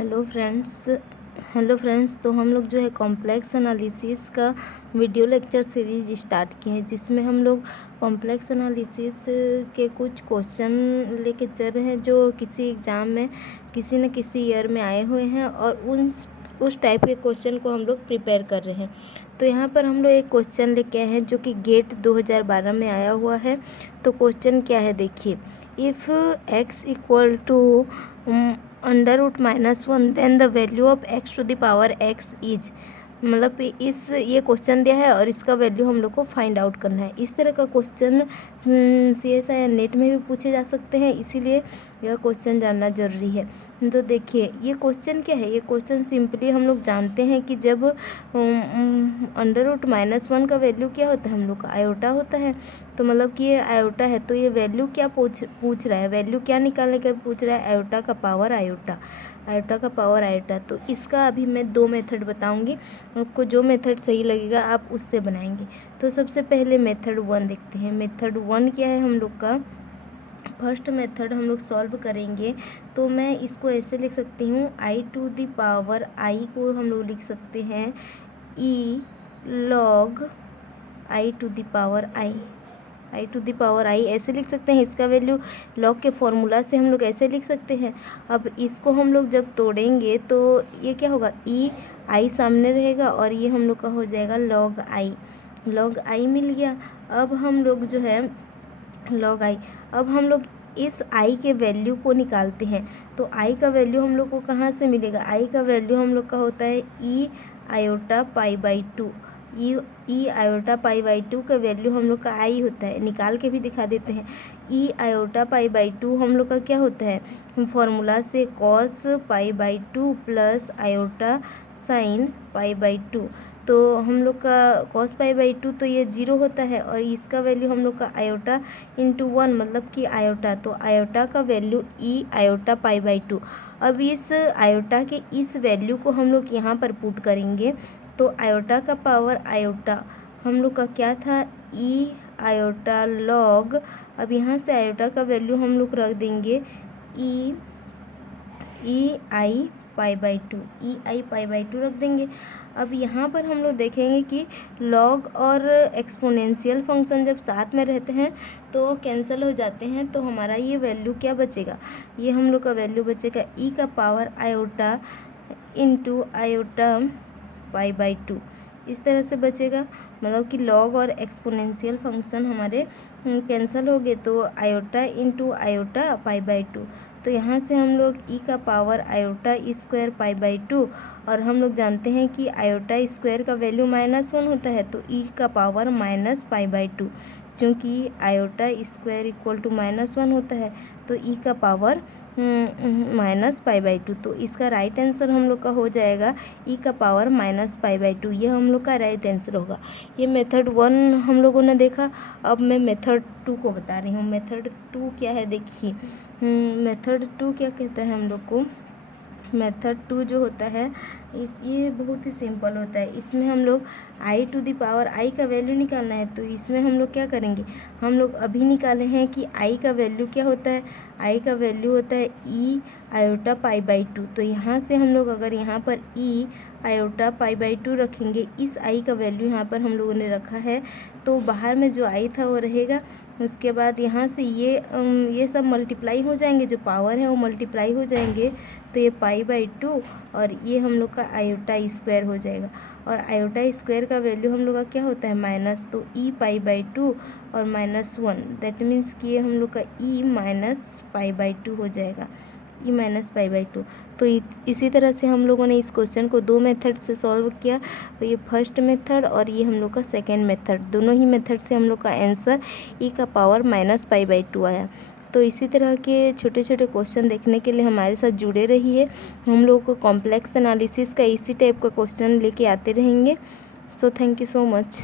Hello friends तो हम लोग जो है कॉम्प्लेक्स एनालिसिस का वीडियो लेक्चर सीरीज स्टार्ट किए हैं, जिसमें हम लोग कॉम्प्लेक्स एनालिसिस के कुछ क्वेश्चन लेके चल रहे हैं जो किसी एग्ज़ाम में किसी न किसी ईयर में आए हुए हैं और उस टाइप के क्वेश्चन को हम लोग प्रिपेयर कर रहे हैं। तो यहाँ पर हम लोग एक क्वेश्चन लेके आए हैं जो कि गेट 2012 में आया हुआ है। तो क्वेश्चन क्या है देखिए, if x equal to √-1 then the value of x to the power x is, मतलब ये क्वेश्चन दिया है और इसका वैल्यू हम लोग को फाइंड आउट करना है। इस तरह का क्वेश्चन CSI या नेट में भी पूछे जा सकते हैं, इसीलिए यह क्वेश्चन जानना ज़रूरी है। तो देखिए ये क्वेश्चन क्या है, ये क्वेश्चन सिंपली हम लोग जानते हैं कि जब √-1 का वैल्यू क्या होता है, हम लोग का आयोटा होता है। तो मतलब कि ये आयोटा है, तो ये वैल्यू क्या पूछ रहा है, वैल्यू क्या निकालने का पूछ रहा है, आयोटा का पावर आयोटा, आयोटा का पावर आयोटा। तो इसका अभी मैं 2 मेथड बताऊंगी, आपको जो मेथड सही लगेगा आप उससे बनाएंगे। तो सबसे पहले मेथड 1 देखते हैं। मेथड 1 क्या है हम लोग का, फर्स्ट मेथड हम लोग सॉल्व करेंगे। तो मैं इसको ऐसे लिख सकती हूँ, i to the power i को हम लोग लिख सकते हैं e log i to the power i to the power i ऐसे लिख सकते हैं। इसका वैल्यू लॉग के फॉर्मूला से हम लोग ऐसे लिख सकते हैं। अब इसको हम लोग जब तोड़ेंगे तो ये क्या होगा, i सामने रहेगा और ये हम लोग का हो जाएगा log i मिल गया। अब हम लोग जो है log i, अब हम लोग इस i के वैल्यू को निकालते हैं। तो i का वैल्यू हम लोग को कहाँ से मिलेगा, i का वैल्यू हम लोग का होता है e iota pi by 2। E iota pi by 2 का वैल्यू हम लोग का i होता है, निकाल के भी दिखा देते हैं। ई आयोटा पाई बाई 2 हम लोग का क्या होता है, फॉर्मूला से cos pi by 2 plus iota sine pi by 2। तो हम लोग का कॉस पाई बाई 2 तो ये 0 होता है और इसका वैल्यू हम लोग का आयोटा इंटू 1 मतलब कि आयोटा, तो आयोटा का value E iota pi by 2। अब इस आयोटा के इस वैल्यू को हम लोग यहाँ पर पुट करेंगे। तो आयोटा का पावर आयोटा हम लोग का क्या था, ई आयोटा लॉग, अब यहाँ से आयोटा का वैल्यू हम लोग रख देंगे ई आई pi by 2, E I pi by 2 रख देंगे। अब यहाँ पर हम लोग देखेंगे कि लॉग और एक्सपोनेंशियल फंक्शन जब साथ में रहते हैं तो कैंसिल हो जाते हैं। तो हमारा ये वैल्यू क्या बचेगा, ये हम लोग का वैल्यू बचेगा ई का power iota into iota pi by 2, इस तरह से बचेगा। मतलब कि लॉग और एक्सपोनेंशियल फंक्शन हमारे कैंसिल हो गए, तो iota into iota pi by 2। तो यहाँ से हम लोग ई का power iota square pi by 2, और हम लोग जानते हैं कि आयोटा स्क्वायर का वैल्यू -1 होता है, तो ई का पावर माइनस पाई बाई 2, चूँकि आयोटा स्क्वायर इक्वल टू -1 होता है तो ई का पावर माइनस पाई बाई 2। तो इसका राइट आंसर हम लोग का हो जाएगा ई का पावर माइनस पाई बाई 2, ये हम लोग का राइट आंसर होगा। ये मेथड 1 हम लोगों ने देखा। अब मैं मेथड 2 को बता रही हूँ। मेथड 2 क्या है देखिए, मेथड 2 क्या कहता है हम लोग को, मेथड 2 जो होता है ये बहुत ही सिंपल होता है। इसमें हम लोग i to the power i का वैल्यू निकालना है। तो इसमें हम लोग क्या करेंगे, हम लोग अभी निकाले हैं कि i का वैल्यू क्या होता है, i का वैल्यू होता है e आयोटा पाई बाई 2। तो यहाँ से हम लोग अगर यहाँ पर e आयोटा पाई बाई 2 रखेंगे, इस i का वैल्यू यहाँ पर हम लोगों ने रखा है, तो बाहर में जो i था वो रहेगा। उसके बाद यहाँ से ये सब मल्टीप्लाई हो जाएंगे, जो पावर है वो मल्टीप्लाई हो जाएंगे, तो ये पाई बाई 2 और ये हम लोग का आयोटा स्क्वायर हो जाएगा। और आयोटा स्क्वायर का वैल्यू हम लोग का क्या होता है, माइनस, तो ई पाई बाई 2 और -1, दैट मीन्स कि ये हम लोग का ई माइनस पाई बाई 2 हो जाएगा, ई माइनस पाई बाई 2। तो इसी तरह से हम लोगों ने इस क्वेश्चन को 2 मेथड से सॉल्व किया। तो ये फर्स्ट मेथड और ये हम लोग का सेकेंड मेथड, दोनों ही मेथड से हम लोग का आंसर ई का पावर माइनस पाई बाई 2 आया। तो इसी तरह के छोटे छोटे क्वेश्चन देखने के लिए हमारे साथ जुड़े रहिए। हम लोग को कॉम्प्लेक्स एनालिसिस का इसी टाइप का क्वेश्चन लेके आते रहेंगे। So thank you so much.